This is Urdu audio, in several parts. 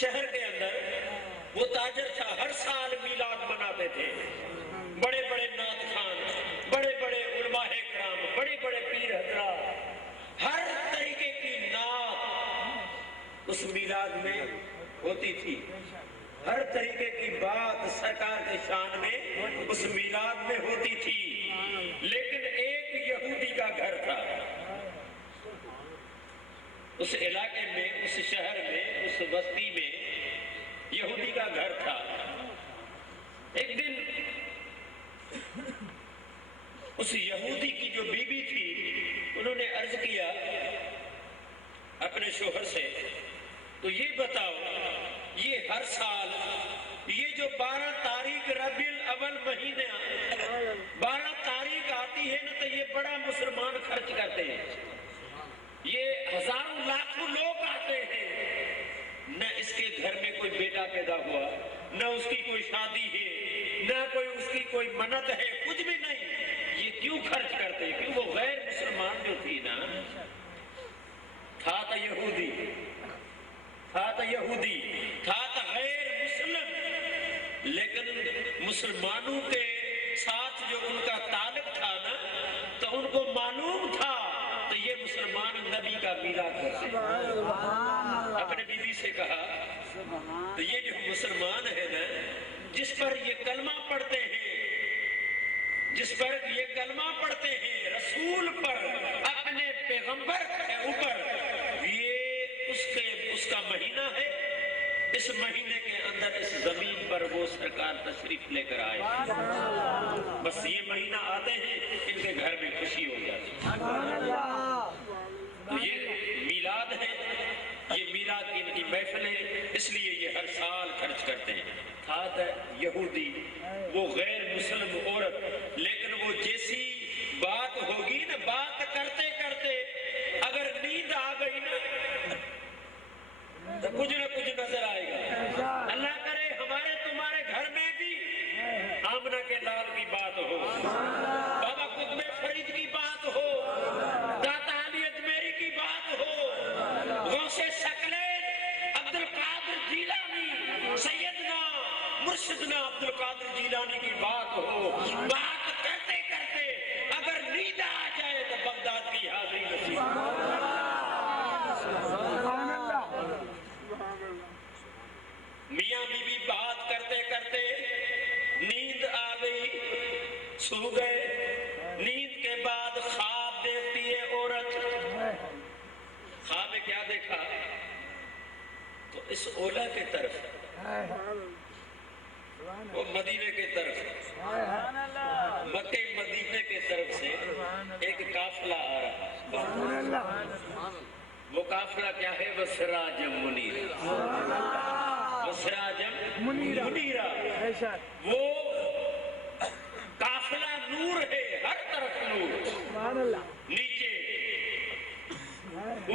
شہر کے اندر وہ تاجر تھا، ہر سال میلاد مناتے تھے، بڑے بڑے نعت خوان، بڑے بڑے علماء کرام، بڑے بڑے پیر حضرات، ہر طریقے کی نعت اس میلاد میں ہوتی تھی، ہر طریقے کی بات سرکار کے شان میں اس میلاد میں ہوتی تھی۔ لیکن ایک یہودی کا گھر تھا اس علاقے میں، اس شہر میں، اس بستی میں یہودی کا گھر تھا۔ ایک دن اس یہودی کی جو بیوی تھی انہوں نے عرض کیا اپنے شوہر سے، تو یہ بتاؤ یہ ہر سال یہ جو 12 تاریخ ربیع الاول مہینے 12 تاریخ آتی ہے نا، تو یہ بڑا مسلمان خرچ کرتے ہیں، یہ ہزاروں لاکھوں لوگ آتے ہیں، نہ اس کے گھر میں کوئی بیٹا پیدا ہوا، نہ اس کی کوئی شادی ہے، نہ کوئی اس کی کوئی منت ہے، کچھ بھی نہیں، یہ کیوں خرچ کرتے ہیں؟ کیوں وہ غیر مسلمان جو تھی نا، تھا تو یہودی، تھا تو یہودی، تھا تو غیر مسلم، لیکن مسلمانوں کے ساتھ جو ان کا تعلق تھا نا، تو ان کو معلوم تھا تو یہ مسلمان نبی کا میلاد کرتے ہیں۔ اپنے بیوی سے کہا تو یہ جو مسلمان ہے نا، جس پر یہ کلمہ پڑھتے ہیں، جس پر یہ کلمہ پڑھتے ہیں، رسول پر، اپنے پیغمبر کے اوپر، یہ اس کا مہینہ ہے، اس مہینے کے اندر اس زمین پر وہ سرکار تشریف لے کر آئے، بس یہ مہینہ آتے ہیں ان کے گھر میں خوشی ہو جاتی ہے۔ تو یہ میلاد ہے، یہ میلاد کی ان کی محفل ہے، اس لیے یہ ہر سال خرچ کرتے ہیں۔ تھا یہودی، وہ غیر مسلم عورت، لیکن وہ جیسی بات ہوگی نا، بات کرتے کرتے اگر نیند آ گئی نا تو کچھ نہ کچھ نظر آئے گا۔ اللہ کرے ہمارے تمہارے گھر میں بھی آمنہ کے لال کی بات ہو، بابا قطب فرید کی بات ہو، داتا علی اجمیری کی بات ہو، غوث ثقلین عبد القادر جیلانی، سیدنا مرشدنا عبد القادر جیلانی کی بات ہو، بات کرتے کرتے اگر نیند آ جائے تو بغداد کی حاضری نصیب۔ میاں بی بی بات کرتے کرتے نیند آ گئی، سو گئے، نیند کے بعد خواب دیکھتی ہے عورت، خواب میں کیا دیکھا؟ تو اس اولا کے طرف، وہ مدینے کے طرف، مکہ مدینے کے طرف سے ایک قافلہ آ رہا، وہ قافلہ کیا ہے؟ وسراجم منیرا، وسراجم منیرا، وہ قافلہ نور ہے، ہر طرف نور، نیچے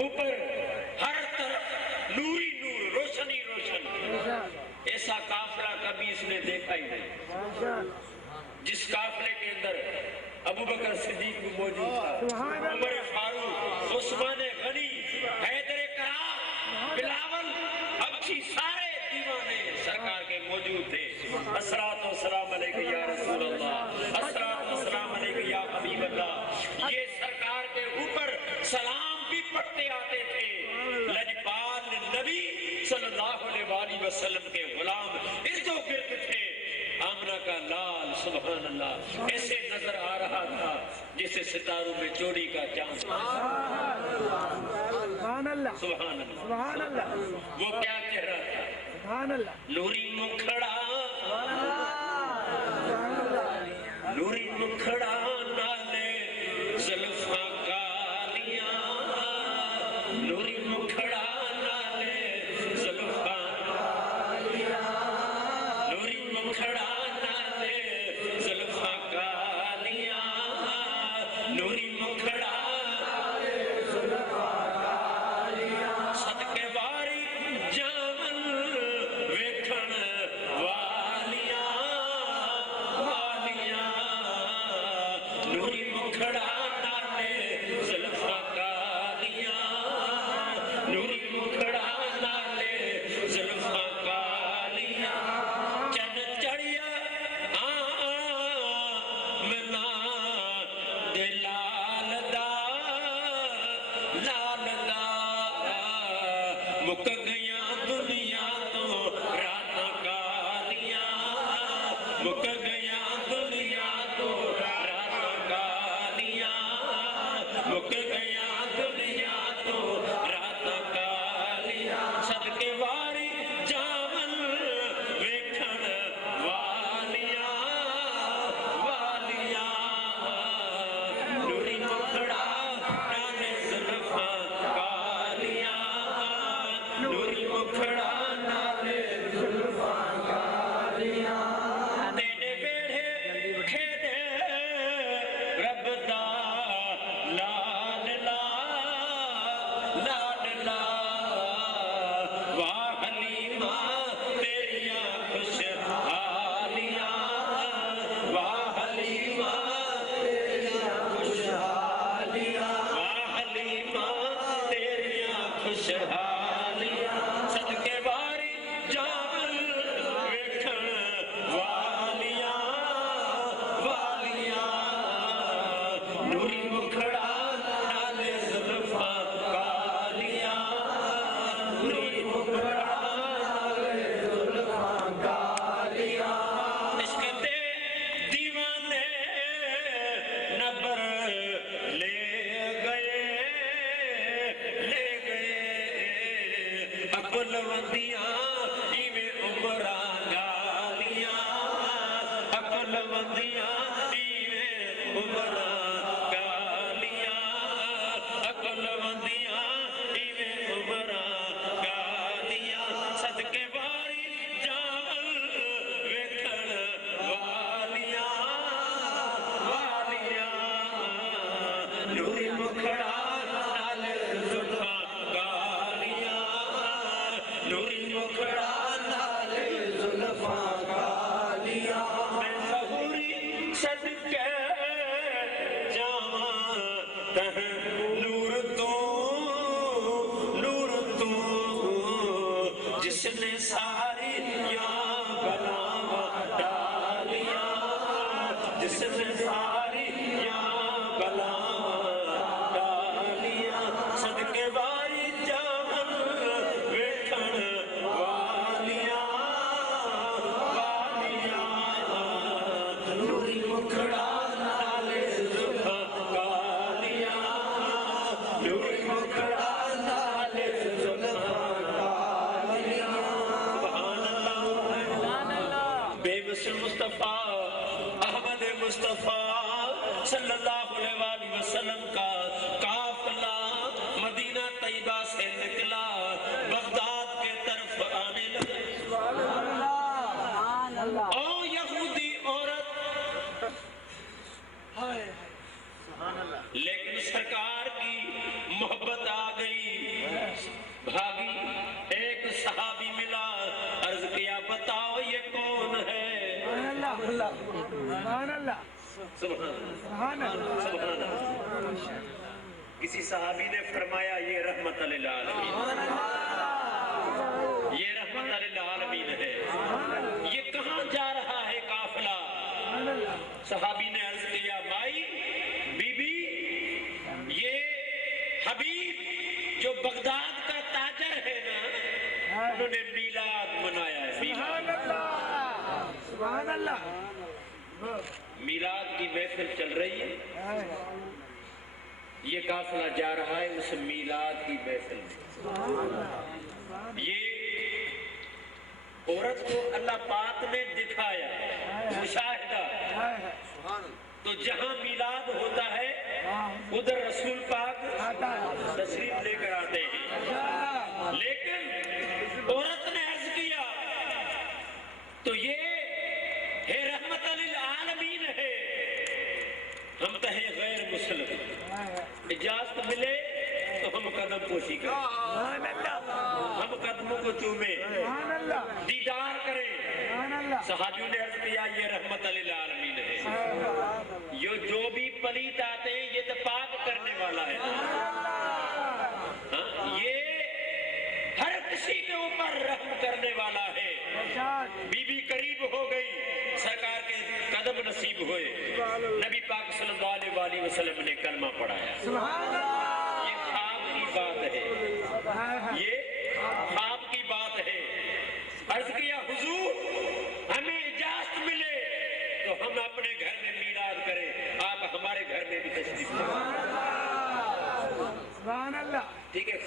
اوپر ہر طرف نوری نور، روشنی روشن، ایسا قافلہ کبھی اس نے دیکھا ہی نہیں، جس قافلے کے اندر ابو بکر صدیق بھی موجود تھا، عمر فاروق، عثمان غنی، حیدر کرام، بلاول، حبشی، سارے دیوانے سرکار کے موجود تھے۔ الصلاۃ والسلام علیک یا رسول اللہ، الصلاۃ والسلام علیک یا حبیب اللہ، یہ سرکار کے اوپر سلام بھی پڑھتے آتے تھے۔ لجپال نبی صلی اللہ علیہ وآلہ وسلم کے غلام ارد و گرد تھے، آمنہ کا لال سبحان اللہ ایسے نظر آ رہا تھا جسے ستاروں میں چوری کا چاند، سبحان اللہ سبحان اللہ، وہ کیا کہہ رہا تھا؟ سبحان اللہ، نوری مکھڑا، نوری مکھڑا نالے زلفاں کالیاں، نوری مکھڑا نالے زلفاں کالیاں، نوری مکھڑا نالے زلفاں کالیاں، نوری مکھڑا نالے زلفاں کالیاں، صدقے واری جان ویکھن والیاں، والیاں مک گیا دنیا تو رات کالیاں مک گیا دنیا تو رات کالیاں مک گیا دنیا تو رات کالیاں صدقے واری جاون ویکھن والیاں والیاں نوری مکھڑا نالے زلفاں کالیاں نوری مکھڑا نالے زلفاں کالیاں تیرے بیڑے کھیڑے رب دا لاڈلا لاڈلا واہ حلیمہ تیریاں خوشحالیاں واہ حلیمہ تیریاں خوشحالیاں واہ حلیمہ تیریاں خوشحالیاں صدقے واری جاون ویکھن والیاں والیاں نوری مکھڑا نالے زلفاں کالیاں نوری مکھڑا نالے زلفاں کالیاں عشق دے دیوانے نبر لے گئے عقل وندیاں ایویں عمراں گالیاں عقل وندیاں ایویں عمراں گالیاں عقل وندیاں ایویں عمراں گالیاں صدقے واری جاون ویکھن والیاں والیاں نوری مکھڑا نالے زلفاں کالیاں نوری مکھڑا نالے زلفاں کالیاں میں ظہوری صدقے جاواں تہ نور تو جس نے ساری بلاواں ڈالیاں جس نے ساری بلاواں ڈالیاں صدقے واری جاون ویکھن والیاں والیاں نوری مکھڑا نالے زلفاں کالیاں نوری مکھڑا نالے زلفاں کالیاں سبحان اللہ بے مثل مصطفیٰ احمد مصطفیٰ صلی اللہ علیہ وآلہ وسلم کا قافلہ مدینہ طیبہ سے نکلا بغداد کے طرف آنے لگا او یہودی عورت لیکن سرکار کی محبت آ گئی بھاگی ایک صحابی ملا عرض کیا بتاؤ یہ کون ہے سبحان اللہ سبحان اللہ کسی صحابی نے فرمایا یہ رحمت للعالمین یہ رحمت للعالمین ہے یہ کہاں جا رہا ہے قافلہ صحابی نے عرض کیا مائی بی بی یہ حبیب جو بغداد کا تاجر ہے نا انہوں نے میلاد منایا ہے سبحان اللہ میلاد کی محفل چل رہی ہے یہ قافلہ جا رہا ہے اس میلاد کی محفل میں یہ عورت کو اللہ پاک نے دکھایا مشاہدہ تو جہاں میلاد ہوتا ہے ادھر رسول پاک تشریف لے کر آتے ہیں لیکن عورت نے عرض کیا تو یہ ہے رحمت للعالمین ہے ہم کہیں غیر مسلم اجازت ملے تو ہم قدم پوشی کریں ہم قدموں کو چومیں دیدار کریں صحابیوں نے عرض کیا یہ رحمت للعالمین ہے یہ جو بھی پلیت آتے ہیں یہ تو پاک کرنے والا ہے یہ ہر کسی کے اوپر رحم کرنے والا ہے بی بی قریب ہو گئی سرکار کے قدم نصیب ہوئے نبی پاک صلی اللہ علیہ وسلم نے کلمہ پڑھایا یہ خواب کی بات ہے یہ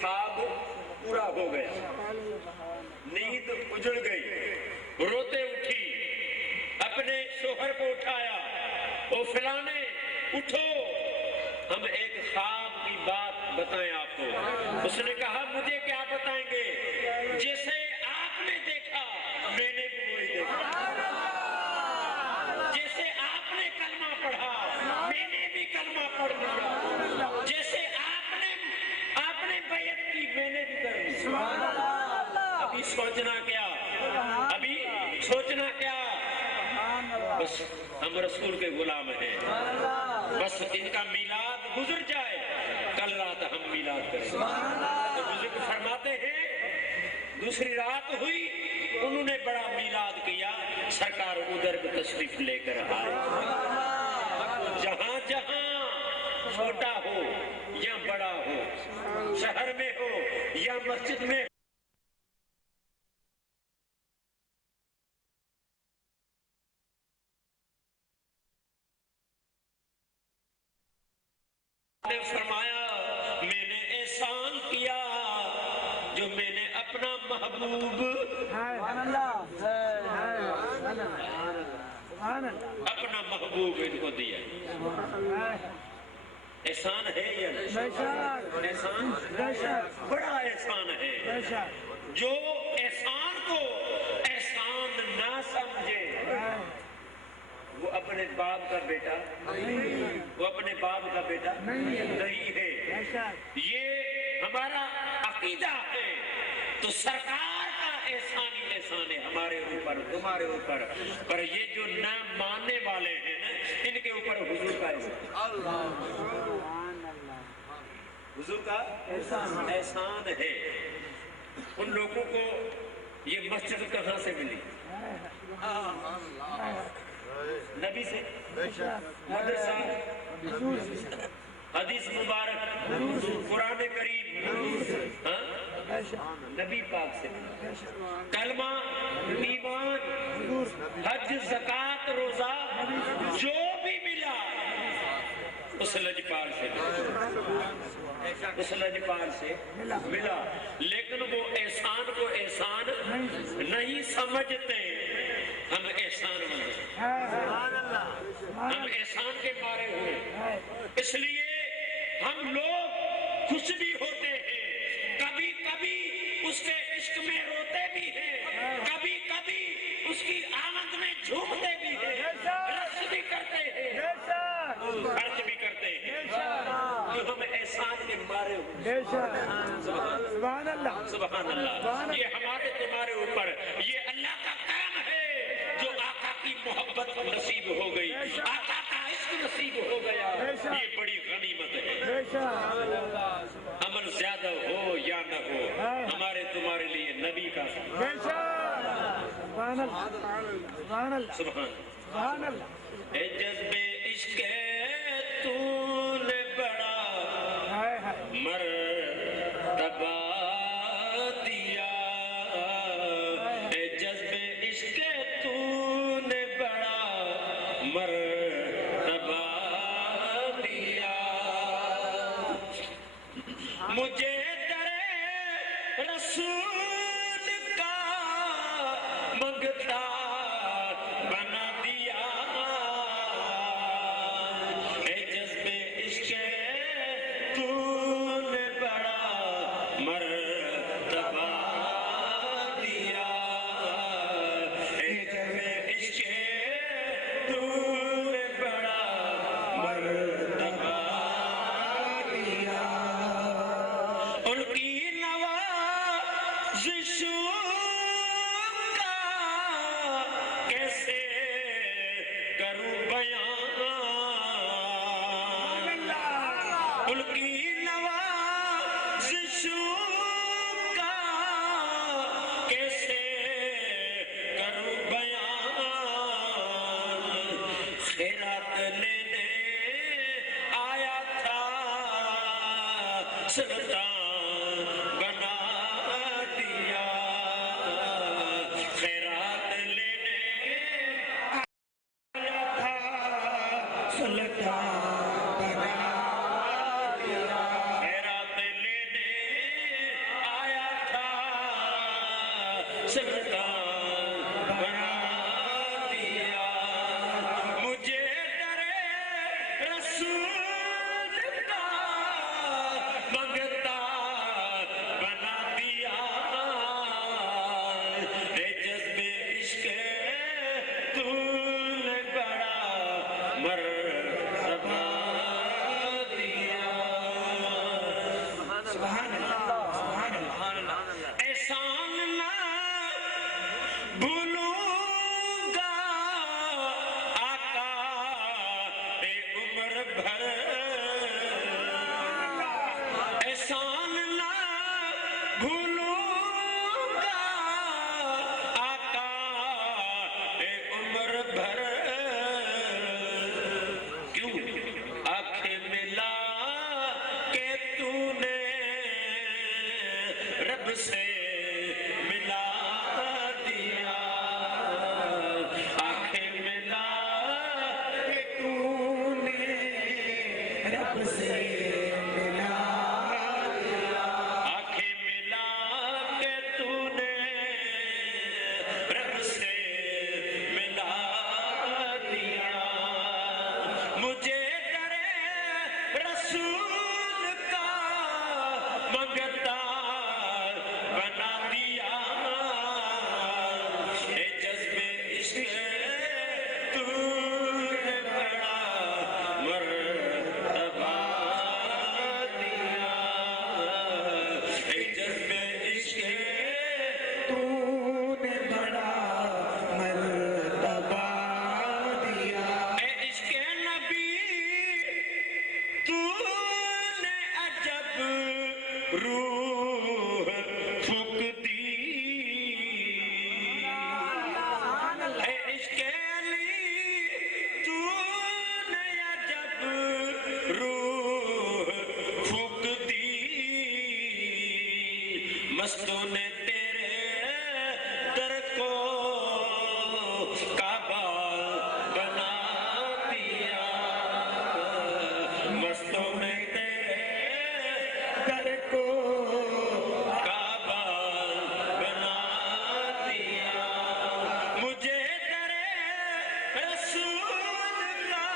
خواب پورا ہو گیا، نیند اجڑ گئی، روتے اٹھی، اپنے شوہر کو اٹھایا، او فلانے اٹھو، ہم ایک خواب کی بات بتائیں آپ کو۔ اس نے کہا مجھے کیا بتائیں گے، جیسے آپ نے دیکھا میں نے بھی وہی دیکھا، جیسے آپ نے کلمہ پڑھا میں نے بھی کلمہ پڑھ لیا، جیسے آپ نے بیعت کی میں نے بھی کر لی۔ ابھی سوچنا کیا، ابھی سوچنا کیا، بس ہم رسول کے غلام ہیں، بس ان کا میلاد گزر جائے، کل رات ہم میلاد کریں۔ تو بزرگ فرماتے ہیں دوسری رات ہوئی، انہوں نے بڑا میلاد کیا، سرکار ادھر بھی تشریف لے کر آئے۔ جہاں جہاں چھوٹا ہو یا بڑا ہو، شہر میں ہو یا مسجد میں نے فرمایا میں نے احسان کیا جو میں نے اپنا محبوب اپنا محبوب ان کو دیا۔ احسان ہے یا نہیں؟ احسان بڑا احسان ہے۔ جو احسان کو احسان نہ سمجھے وہ اپنے باپ کا بیٹا، وہ اپنے باپ کا بیٹا نہیں ہے۔ یہ ہمارا عقیدہ ہے۔ تو سرکار کا احسان ہی احسان ہے ہمارے اوپر، تمہارے اوپر، پر یہ جو نہ ماننے والے ہیں نا، ان کے اوپر حضور کا احسان، حضور کا احسان ہے۔ ان لوگوں کو یہ مسجد کہاں سے ملی؟ نبی سے، مدرسہ، حدیث مبارک، قرآن کریم، نبی پاک سے، کلمہ، ایمان، حج، زکوٰۃ، روزہ، جو بھی ملا اس لجپال سے ملا، اس لجپال سے ملا۔ لیکن وہ احسان کو احسان نہیں سمجھتے، ہم احسان مند ہیں، ہم احسان کے مارے ہوئے، اس لیے ہم لوگ خوش بھی ہوتے ہیں، کبھی کبھی اس کے عشق میں روتے بھی ہیں، کبھی کبھی اس کی آمد میں جھومتے بھی ہیں، رقص بھی کرتے ہیں، خرچ بھی کرتے ہیں، تو ہم احسان کے مارے ہوئے۔ سبحان اللہ، سبحان اللہ۔ یہ ہمارے تمہارے اوپر یہ اللہ کا کرم ہے جو آقا کی محبت نصیب ہو گئی، آقا کا عشق نصیب ہو گیا، یہ بڑی غنیمت ہے۔ عمل زیادہ ہو یا نہ ہو، ہمارے تمہارے لیے نبی کا سبحان اللہ، سبحان اللہ۔ اے جذبے عشق تو نے بڑا مرتبہ دیا، اے جذبے عشق تو نے بڑا مرتبہ دیا، مجھے در رسول کا منگتا بنا دیا، اے جذبے عشق تو نے بڑا مرتبہ دیا، اے جذبے عشق تو نے بڑا مرتبہ دیا، ان کی نوازشوں کا کیسے کروں بیان، ان کی نوازشوں کا کیسے کروں بیان، خیرات لینے آیا تھا سلطان بنا دیا، خیرات لینے آیا تھا سلطان بنا دیا مجھے درے رسول کا منگتا بنا دیا اے جذب عشق تو نے بڑا مرتبہ دیا سبحان اللہ سبحان اللہ احسان نہ بھولوں گا آقا اے عمر بھر احسان نہ بھولوں گا آقا اے عمر بھر کیوں آنکھیں ملا کہ تو نے رب سے ملا دیا آنکھیں ملا کہ تو نے رب سے ملا دیا آنکھیں ملا کہ تو نے رب سے ملا دیا مجھے درے رسول کا منگتا بنا دیا اے جذب عشق تو نے بڑا مرتبہ دیا اے جذب عشق تو نے بڑا مرتبہ دیا اے عشق نبی تو نے عجب روح پھونک دی اے عشق علی تو نے عجب روح پھونک دی مستوں نے تیرے در کو کعبہ بنا دیا مستوں نے تیرے در کو کعبہ بنا دیا مجھے درے رسول کا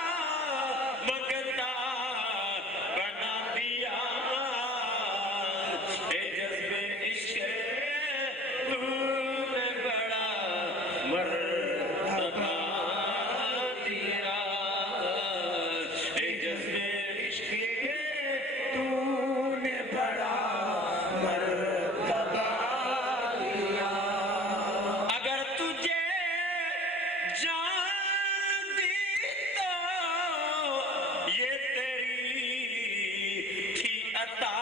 منگتا بنا دیا اے جذب عشق تو نے بڑا مرتبہ دیا اے جذب عشق تو نے بڑا مرتبہ دیا اگر تجھے جان دی تو یہ تیری تھی عطا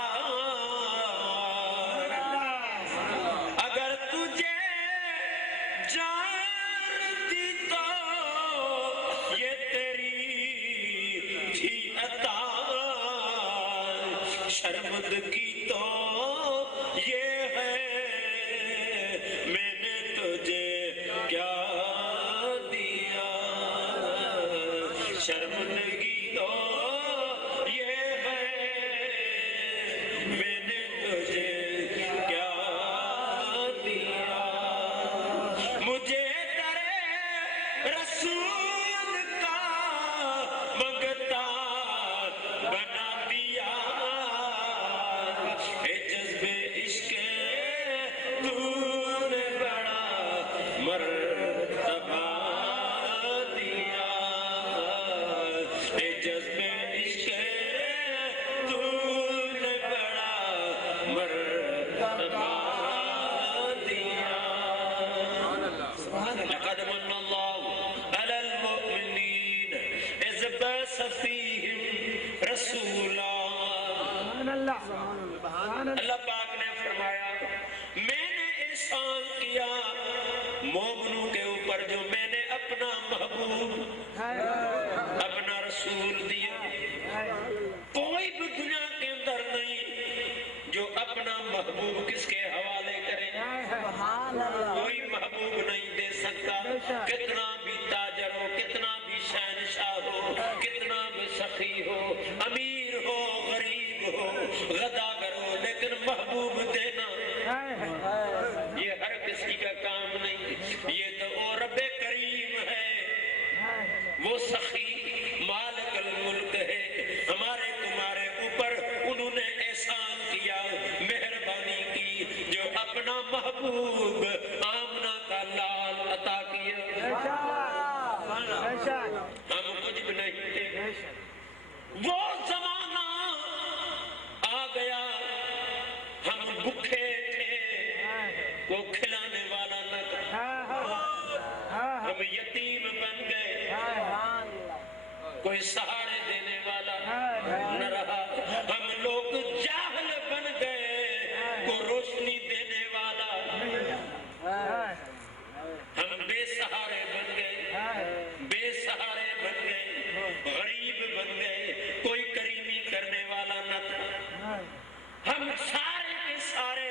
اگر تجھے جان دی تو یہ تیری تھی عطا شرمندگی تو یہ ہے میں نے تجھے کیا دیا شرمندگی تو یہ ہے میں نے تجھے کیا دیا مجھے درے رسول کا منگتا بنا دیا اے جذب عشق تو نے بڑا مرتبہ دیا اے جذب عشق تو نے بڑا مرتبہ دیا لقد من اللہ علی المؤمنین اذ بعث فیہم رسولا اللہ پاک نے فرمایا میں نے احسان کیا مومنوں کے اوپر جو میں نے اپنا محبوب اپنا رسول دیا کوئی بھی دنیا کے اندر نہیں جو اپنا محبوب کس کے حوالے کرے کوئی محبوب نہیں دے سکتا کتنا بھی تاجر ہو کتنا بھی شہنشاہ ہو کتنا بھی سخی ہو امیر ہو غریب ہو غداگر ہو لیکن محبوب دینا یہ ہر کسی کا محبوب آمنہ کا لال عطا کیا. ہم کچھ بھی نہیں تھے. وہ زمانہ آ گیا ہم بھوکے تھے وہ کھلانے والا نہ تھا. ہم یتیم بن گئے کوئی سہارے دینے والا نہ رہا. ہم لوگ جاہل بن گئے کوئی روشنی دینے والا. ہم بے سہارے بن گئے بے سہارے بن گئے غریب بن گئے کوئی کریمی کرنے والا نہ تھا. ہم سارے کے سارے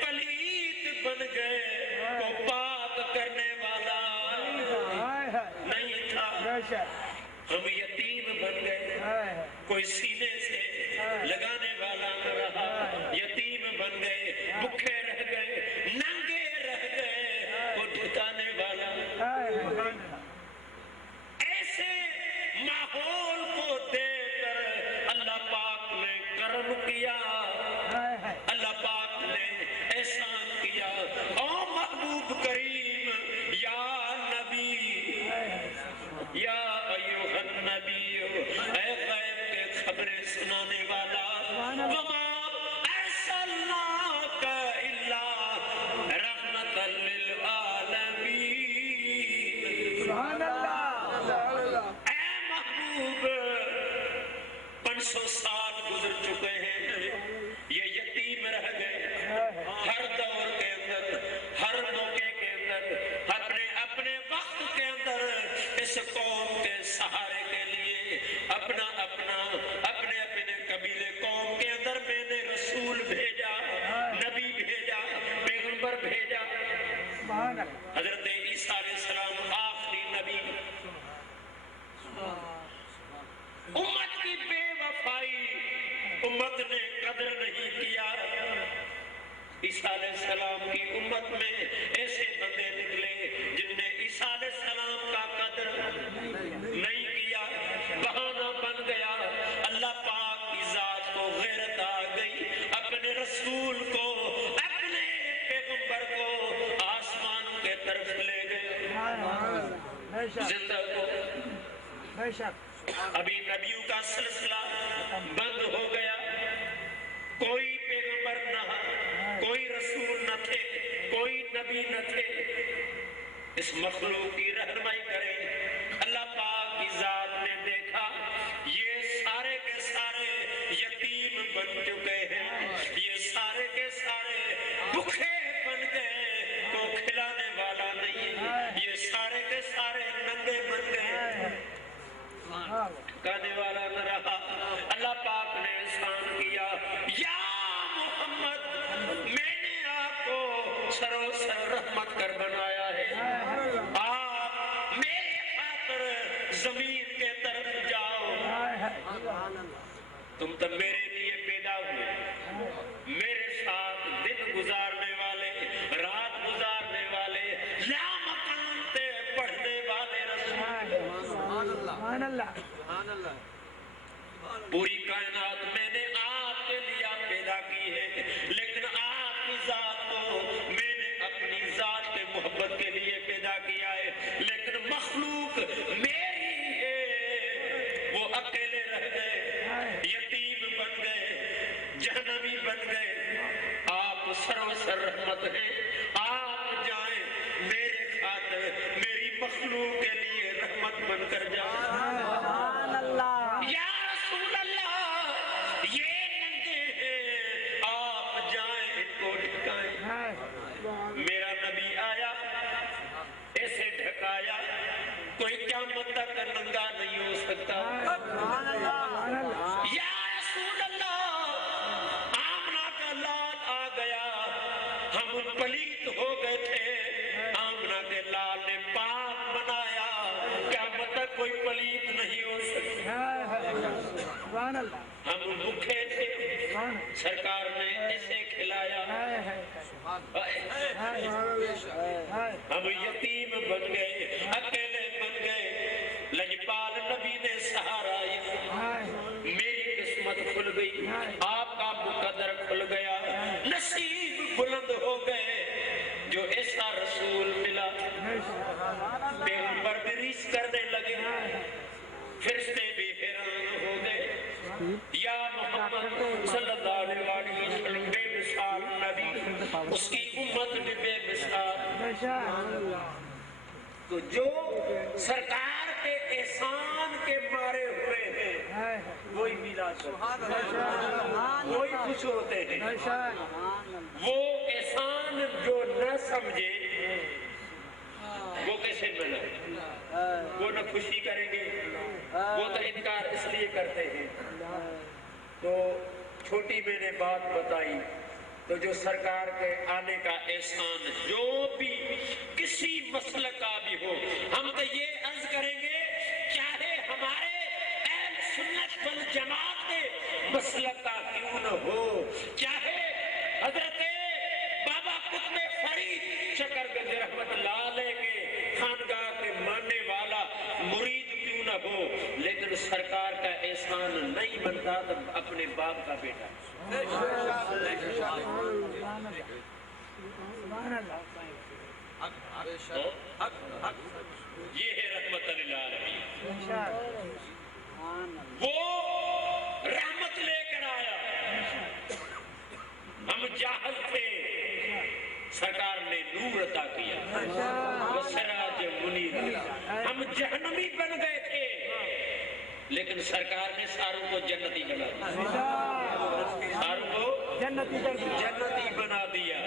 پلیت بن گئے کو پاک کرنے والا نہیں تھا. ہم یتیم بن گئے کوئی سینے سے لگانے والا نہ رہا. یتیم بن گئے بھوکے رہ گئے ننگے رہ گئے وہ ٹھکانے والا. ایسے ماحول کو دیکھ کر اللہ پاک نے کرم کیا. اللہ پاک نے احسان کیا. او محبوب کریم یا نبی یا ایوہ النبی اے غیب کے خبریں سنانے والا. وما ارسلناک الا رحمۃ للعالمین. اے محبوب 500 سال گزر چکے ہیں یہ یتیم رہ گئے. ہر دور کے اندر ہر موقع کے اندر اپنے وقت کے اندر اس قوم کے سہارے کے لیے اپنے قبیلے قوم کے اندر میں نے رسول بھیجا نبی بھیجا پیغمبر بھیجا. حضرت عیسیٰ علیہ السلام آخری نبی. امت کی بے وفائی امت نے قدر نہیں کیا. عیسیٰ علیہ السلام کی امت میں ایسے بندے نکلے جن نے عیسیٰ علیہ السلام کا قدر نہیں کیا. بہانہ بن گیا. اللہ پاک کی ذات کو غیرت آ گئی. اپنے رسول کو اپنے پیغمبر کو آسمان کے طرف لے گئے زندہ کو. ابھی نبیوں کا سلسلہ بند ہو گیا. کوئی پیغمبر نہ کوئی رسول نہ تھے کوئی نبی نہ تھے. اس مخلوق کی رہنمائی کرے. اللہ پاک کی ذات نے دیکھا یہ سارے کے سارے یتیم بن چکے ہیں. یہ سارے کے سارے بھوکے بن گئے کو کھلانے والا نہیں. یہ سارے کے سارے ننگے بن گئے ٹھکانے والا نہ رہا. اللہ پاک نے احسان کیا. یا محمد میں نے آپ کو سر رحمت کر بنایا ہے. آپ میرے خاطر زمین کے طرف جاؤ. تم تو میرے لیے پیدا ہوئے میرے ساتھ دن گزارنے والے رات گزارنے والے لامکان تے پڑھنے والے رسول. پوری کائنات میں نے آپ کے لیے پیدا کی ہے لیکن آپ کی ذات کو میں نے اپنی ذات کے محبت کے لیے پیدا کیا ہے. لیکن مخلوق میری ہے وہ اکیلے رہ گئے یتیم بن گئے جہنمی بن گئے. آپ سر رحمت ہیں. آپ جائیں میرے خاطر میری مخلوق کے لیے رحمت بن کر جائیں. یا رسول اللہ یہ ننگے ہیں آپ جائیں ان کو ٹھکائیں. میرا نبی آیا ایسے ڈھکایا کوئی قیامت تک ننگا نہیں ہو سکتا. یا رسول اللہ آمنہ کا لال آ گیا. ہم پلیت ہو گئے تھے آمنہ کے لال نے پاک بنایا. قیامت تک کوئی پلیت نہیں ہو سکتا. ہم بھوکے تھے سرکار نے اسے کھلایا. ہم یتیم بن گئے اکیلے بن گئے. لجپال نبی نے سہارا. میری قسمت کھل گئی آپ کا مقدر کھل گیا. نصیب بلند ہو گئے. جو ایسا رسول ملا، پیغمبر بھی ریس کرنے لگے، فرشتے بھی حیران ہو گئے، یا محمد صلی اللہ علیہ وسلم بے مثال نبی، اس کی امت بھی بے مثال۔ تو جو سرکار کے احسان کے مارے ہوئے ہیں وہی میلاد کرتے ہیں، وہی خوش ہوتے ہیں۔ وہ احسان جو نہ سمجھے وہ کیسے منا، وہ نہ خوشی کریں گے، وہ تو انکار اس لیے کرتے ہیں۔ تو چھوٹی میں نے بات بتائی، تو جو سرکار کے آنے کا احسان جو بھی کسی مسلک کا بھی ہو، ہم تو یہ عرض کریں گے چاہے ہمارے اہل سنت والجماعت کے مسلک کا کیوں نہ ہو، چاہے حضرت بابا قطب فرید شکرگنج رحمت اللہ علیہ کے خانگاہ کے ماننے والا مرید کیوں نہ ہو، لیکن سرکار کا احسان نہیں بنتا تو اپنے باپ کا بیٹا۔ یہ ہے رحمت للعالمین، وہ رحمت لے کر آیا۔ ہم جاہل تھے، سرکار نے نور عطا کیا، وسراج منیر۔ ہم جہنمی بن گئے تھے، لیکن سرکار نے ساروں کو جنتی بنا دیا، ساروں کو جنتی بنا دیا۔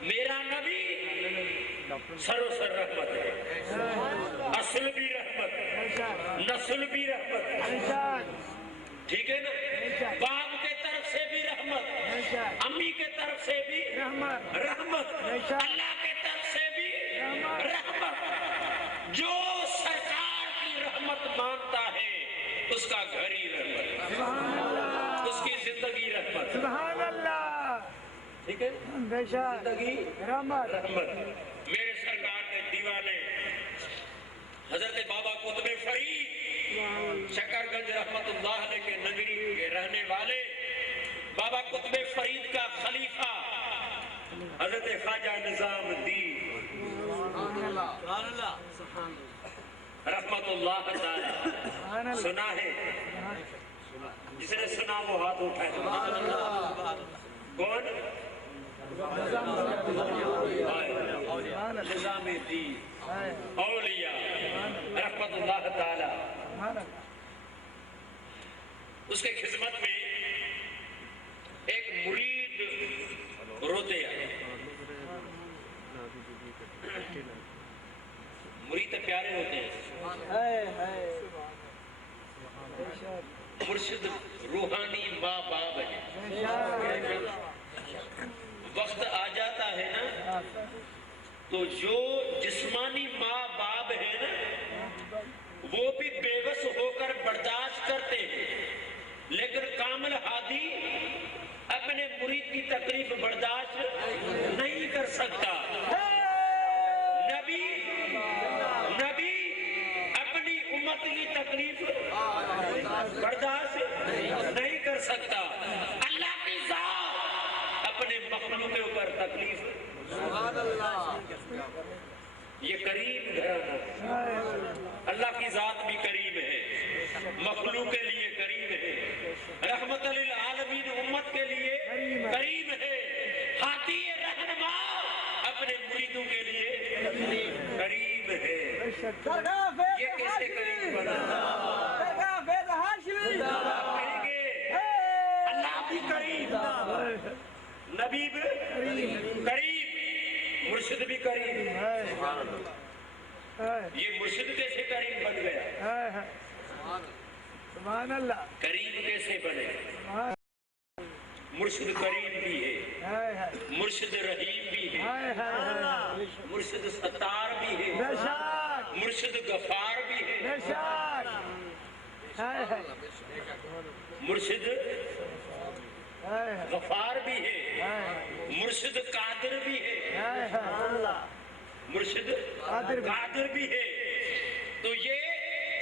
میرا نبی سرو سر رحمت ہے، اصل بھی رحمت، نسل بھی رحمت، ٹھیک ہے نا، باپ کے طرف سے بھی رحمت، امی کے طرف سے بھی رحمت، اللہ کے طرف سے بھی رحمت۔ جو سرکار کی رحمت مانتا ہے اس کا گھر ہی رحمت، اس کی زندگی رحمت، سبحان اللہ، ٹھیک ہے، زندگی رحمت۔ میرے سرکار کے دیوانے حضرت بابا قطب فرید شکرگنج رحمت اللہ علیہ کے نگری کے رہنے والے بابا قطب فرید کا خلیفہ حضرت خواجہ نظام الدین رحمت اللہ تعالی، سنا ہے؟ جس نے سنا وہ ہاتھ اٹھائے۔ کون؟ نظام الدین اولیاء رحمت اللہ تعالی، اس کے خدمت میں ایک مرید روتے آئے۔ مرید پیارے ہوتے ہیں، مرشد روحانی ماں باپ ہے۔ وقت آ جاتا ہے نا تو جو جسمانی ماں باپ ہے نا وہ بھی بے بس ہو کر برداشت کرتے ہیں، لیکن کامل ہادی اپنے مرید کی تکلیف برداشت نہیں کر سکتا۔ نبی اپنی امت کی تکلیف برداشت نہیں کر سکتا۔ اللہ کی ذات اپنے مخلوق کے اوپر تکلیف، یہ کریم گھرانہ، اللہ کی ذات بھی کریم ہے، مخلوق کے لیے کریم ہے، رحمت للعالمین امت کے لیے کریم ہے، ہادی رہنما اپنے مریدوں کے لیے کریم ہے۔ یہ کیسے کریم بنا؟ آپ کہیں گے اللہ بھی کریم، نبی بھی کریم، مرشد بھی کریم۔ یہ مرشد کیسے کریم بن گیا؟ سبحان اللہ، کریم کیسے بنے؟ مرشد کریم بھی ہے، مرشد رحیم بھی ہے، مرشد ستار بھی ہے، مرشد غفار بھی ہے، مرشد غفار بھی ہے، مرشد قادر بھی ہے، مرشد قادر بھی ہے۔ تو یہ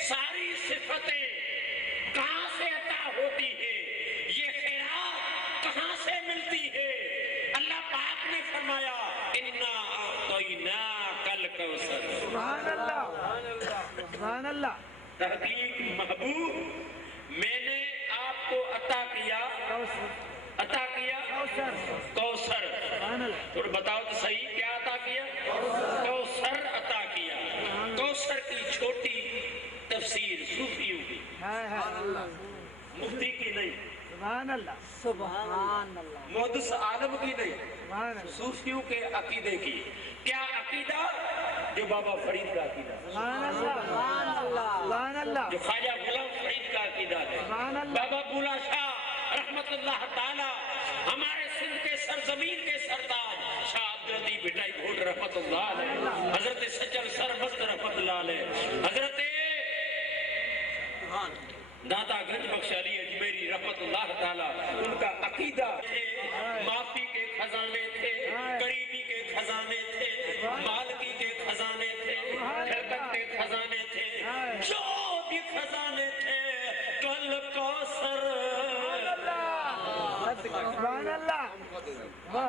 ساری صفتیں کہاں سے عطا ہوتی ہے، یہ خیرات کہاں سے ملتی ہے؟ اللہ پاک آپ نے فرمایا انا اعطیناکل کوثر. سبحان اللہ سبحان اللہ. تحقیق محبوب میں نے آپ کو عطا کیا کوثر. تو بتاؤ تو صحیح کیا عطا کیا؟ کوثر عطا کیا. کوثر کی چھوٹی تفسیر صوفیوں کی، مفتی کی نہیں، سبحان اللہ سبحان اللہ. محدث عالم کی نہیں، سبحان اللہ صوفیوں کے عقیدے کی. کیا عقیدہ؟ جو بابا فرید کا عقیدہ، سبحان اللہ سبحان اللہ. جو خواجہ غلام فرید کا عقیدہ ہے، سبحان اللہ. بابا بولا شاہ رحمت اللہ تعالی، ہمارے سندھ کے سرزمین کے سردار شاہ عبداللطیف بھٹائی بھوٹ رحمت اللہ علیہ، حضرت سجل سرمست رحمت اللہ علیہ، حضرت داتا گنج بخش علی اجمیری رحمت اللہ تعالی، ان کا عقیدہ تھے معافی کے خزانے تھے، کریمی کے خزانے تھے، مالکی کے خزانے تھے، خلقت کے خزانے تھے، جو بھی خزانے تھے کل کوثر سبحان اللہ.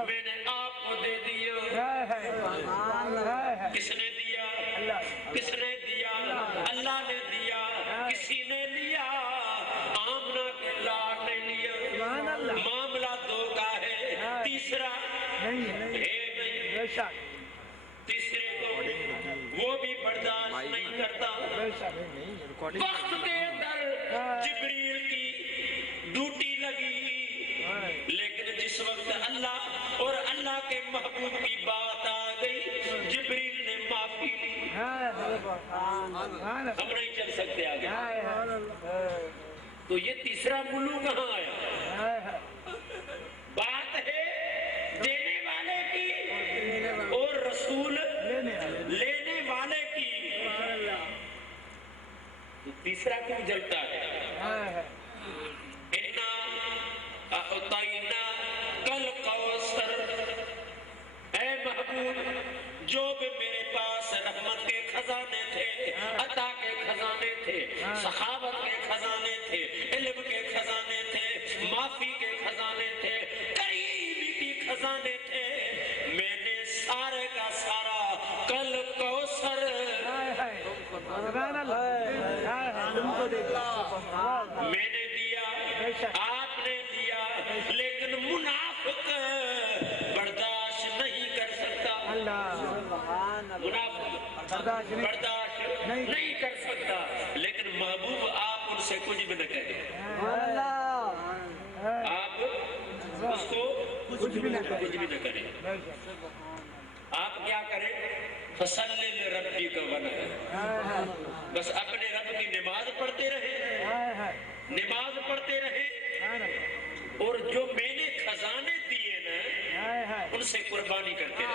میں نے آپ کو دے دیا. کس نے دیا؟ کس نے دیا؟ اللہ نے دیا. کسی نے لیا؟ آمنہ کے لاڈ نے لیا. معاملہ دو کا ہے، تیسرا ہے نہیں. تیسرے کو وہ بھی برداشت نہیں کرتا. وقت کے اندر جبریل کی ڈیوٹی لگی، لیکن جس وقت اللہ اور اللہ کے محبوب کی بات آ گئی، جبریل نے معافی لی. ہم نہیں چل سکتے آگے. تو یہ تیسرا ملو کہاں آیا؟ بات ہے دینے والے کی اور رسول لینے والے کی. تو تیسرا کیوں جلتا ہے؟ انا اعطیناکل کوثر. اے محبوب، جو بھی میرے پاس رحمت کے خزانے تھے، عطا کے خزانے تھے، سخاوت کے خزانے تھے، علم کے خزانے تھے، معافی کے خزانے تھے، کریمی کی خزانے تھے، میں نے سارے کا سارا کل کوثر میں نے دیا، آپ نے دیا. لیکن منافق برداشت نہیں کر سکتا. منافق برداشت نہیں کر سکتا. لیکن محبوب آپ ان سے کچھ بھی نہ کہیں، آپ اس کو کچھ بھی نہ کریں. آپ کیا کریں؟ فصلی لربک ونحر. بس اپنے رب کی نماز پڑھتے رہے، نماز پڑھتے رہے، اور جو میں نے خزانے دیے نا ان سے قربانی کرتے رہے.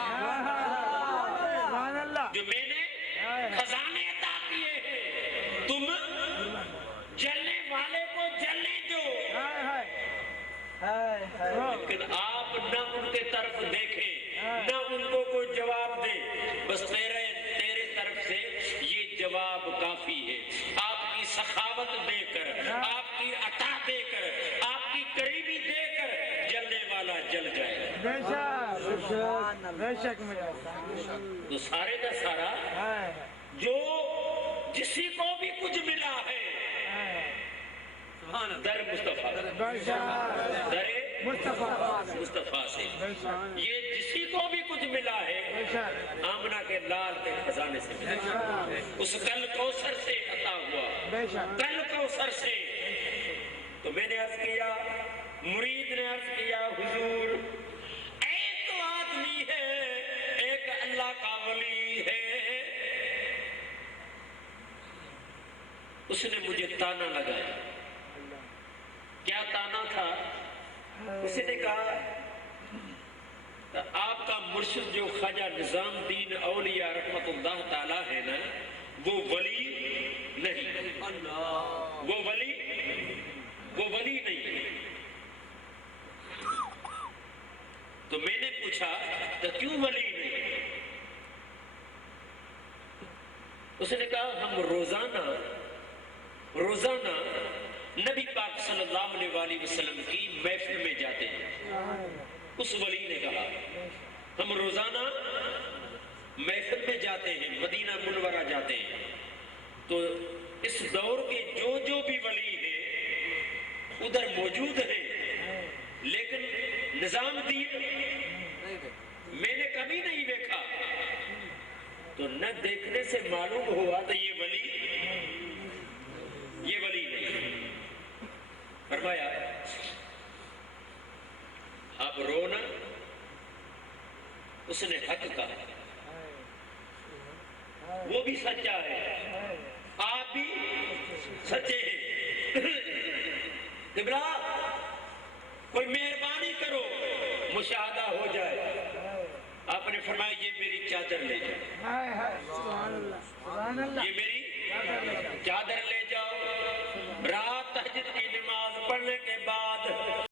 جو میں نے خزانے عطا کیے ہیں، تم جلنے والے کو جلنے دو. لیکن آپ نہ ان کے طرف دیکھیں، نہ ان کو کوئی جواب دے. بس تیرے طرف سے یہ جواب کافی ہے. آپ کی سخاوت دے کر، آپ کی عطا دے کر، آپ کی قریبی دے کر جلنے والا جل جائے. تو سارے کا سارا جو جسی کو بھی کچھ ملا ہے در مصطفیٰ، در مصطفیٰ سے، یہ جسی کو بھی کچھ ملا ہے آمنہ کے لال کے خزانے سے ملا. اس کل کوثر سے عطا ہوا، کل کوثر سے. تو میں نے عرض کیا، مرید نے عرض کیا، حضور ایک تو آدمی ہے، ایک اللہ کا ولی ہے، اس نے مجھے تانا لگایا. کیا تانا تھا؟ اس نے کہا آپ کا مرشد جو خواجہ نظام الدین اولیاء رحمت اللہ تعالی ہے نا، وہ ولی نہیں، وہ ولی نہیں. تو میں نے پوچھا تو کیوں ولی نہیں؟ اس نے کہا ہم روزانہ نبی پاک صلی اللہ علیہ وسلم کی محفل میں جاتے ہیں. اس ولی نے کہا ہم روزانہ محفل میں جاتے ہیں، مدینہ منورہ جاتے ہیں، تو اس دور کے جو بھی ولی ہیں ادھر موجود ہیں، لیکن نظام دین میں نے کبھی نہیں دیکھا، تو نہ دیکھنے سے معلوم ہوا تو یہ ولی نہیں۔ فرمایا اب رونا، اس نے حق کہا، وہ بھی سچا ہے، آپ بھی سچے ہیں۔ قبلہ کوئی مہربانی کرو، مشاہدہ ہو جائے۔ آپ نے فرمایا یہ میری چادر لے جاؤ، سبحان اللہ یہ میری چادر لے جاؤ۔ رات تہجد کی نماز پڑھنے کے بعد